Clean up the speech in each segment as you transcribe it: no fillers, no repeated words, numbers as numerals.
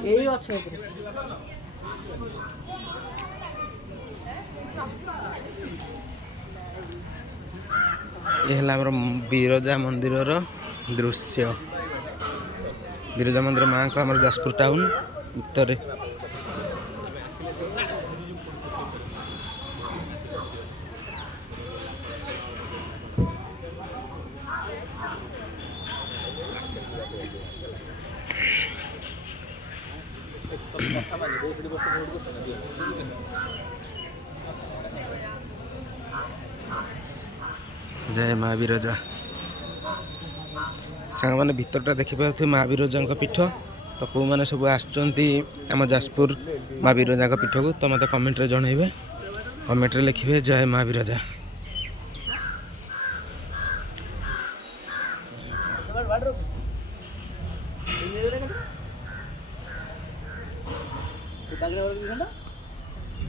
यही अच्छे ये हमार बिरजा मंदिर दृश्य। बिरजा मंदिर माँ को आम जाजपुर टाउन उत्तर। जय माँ बिरजा। सांग मैंने भीतरटा देखिपे माँ बिरजा पीठ। तो कौ मैंने सब आम जाजपुर माँ बिरजा पीठ को तो मत कमेंट रे जनइबे। कमेंट रे लिखिए जय माँ बिरजा।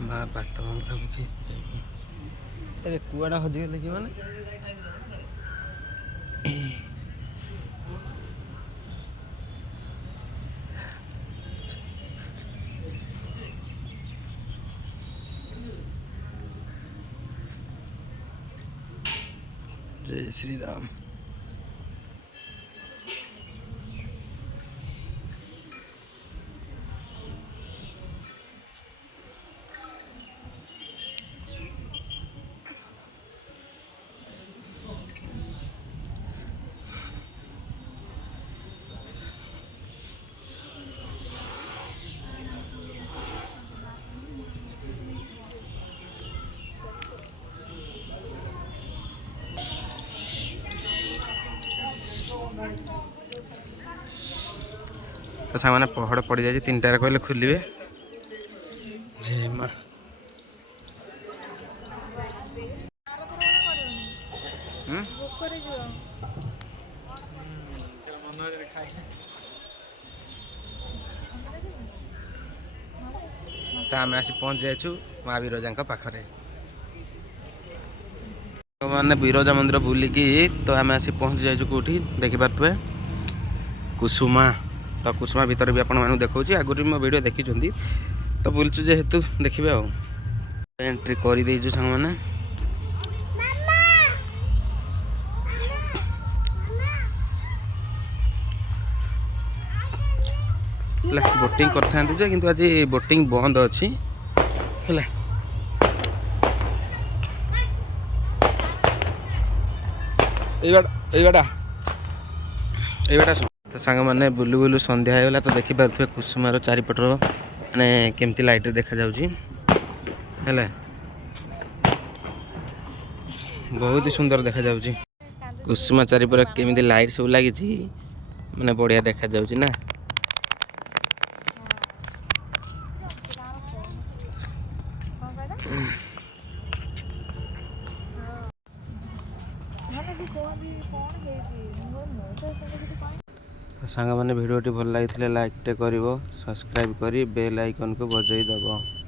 माँ बाट कुआड़ा हजिगले कि माने जय श्री राम। तो सामने पहाड़ पड़ जाए 3टार कहले खोलिए। जय माँ। तो आम आसी पहुँच जाइछु माँ बिरजा पाखरे। मैंने बिरजा मंदिर बुलिकी तो आम आसी पहुँच जाइछु कौटी देखिपे कुसुमा। तो कुसुमा भीतर भी आपण देखा आगुरी मो वीडियो देखी तो बुलचु जेहेतु देखिए आ एंट्री कर देजु सांग मैंने। बोटिंग कर कि आज बोटिंग बंद अच्छी है। तो सांग मैंने बुलू बुलू संध्या होगा तो देखिपे कुसुमार चारिपटर माने केमती लाइट देखा जाउची है। बहुत ही सुंदर देखा जाउची कुसुमा चारिपर केमती लाइट सब लगी माने बढ़िया देखा जाउची ना। सांग मैंने वीडियो भल लगी लाइक टे करिवो सब्सक्राइब करी बेल आइकन को बजाई दबो।